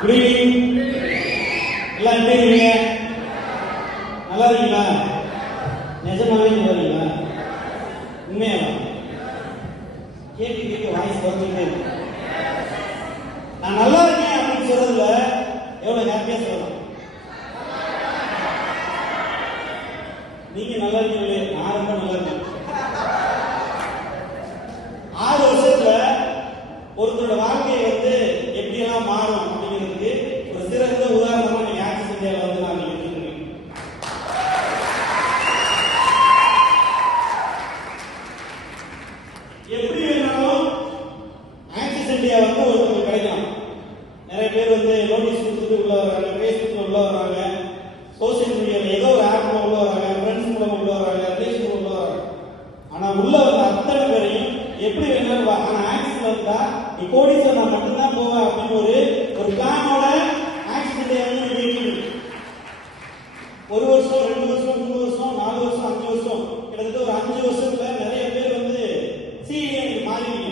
Good evening. எல்லாம் எப்படி இருக்கீங்க? நல்லா இருக்கீங்களா? நிஜமாவே நல்லா இருக்கீங்களா? உண்மையா? கேட்க கேட்க வாய்ஸ் குறைஞ்சிட்டே இருக்கு. நான் நல்லா இருக்கேன் அப்படின்னு சொல்றதுல எவ்வளவு ஹாப்பியா சொல்லலாம். நீங்க நல்லா இருக்கீங்களே, நான் ரொம்ப நல்லா இருக்கேன். 6 வருஷத்துல ஒருத்தரோட வாழ்க்கையை வந்து எப்படியெல்லாம் மாறும் அப்படிங்கிறதுக்கு ஒரு சிறந்த உதாரணமா நீங்க ஆக்சிஸ் இந்தியாவில் வந்து நான் நீங்க சொல்லுங்க. எப்படி வேணாலும் ஆக்சிஸ் இந்தியா வந்து ஒருத்தருக்கு கிடைக்கலாம். நிறைய பேர் வந்து நோட்டீஸ் கொடுத்துட்டு உள்ள வராங்க, பேஸ்புக்ல உள்ள வராங்க, சோசியல் மீடியாவில் ஏதோ ஒரு ஆப் உள்ள வராங்க, ஃப்ரெண்ட்ஸ் மூலம் உள்ள வராங்க, ரிலேஷன் உள்ள வராங்க. ஆனா உள்ள வந்த அத்தனை பேரையும் எப்படி வேணாலும் ஆனா ஆக்சிஸ்ல வந்தா நீ கோடீஸ்வரனா மட்டும்தான் போவ அப்படின்னு ஒரு பிளானோட ஆக்சிஸ் இந்தியா வந்து ஒரு வருஷம், 2 வருஷம், 3 வருஷம், 4 வருஷம், 5 வருஷம், கிட்டத்தட்ட ஒரு 5 வருஷத்துல நிறைய பேர் வந்து சிஇஓ மாறிடுவீங்க.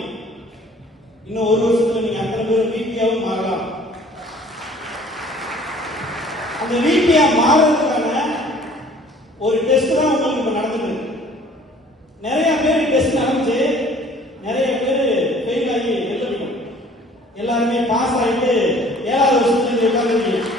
இன்னும் 1 வருஷத்துல நீங்க அத்தனை பேர் விபியாவும் மாறலாம். அந்த விபியா மாறுறதுக்கான ஒரு டெஸ்ட் தான் உங்களுக்கு இப்ப நடந்துட்டு இருக்கு. நிறைய பேர் டெஸ்ட் நடந்துச்சு, நிறைய பேர் ஃபெயில் ஆகி வெளில போயிட்டாங்க. எல்லாருமே பாஸ் ஆகிட்டு 7வது வருஷத்துல உட்காந்துருக்கீங்க.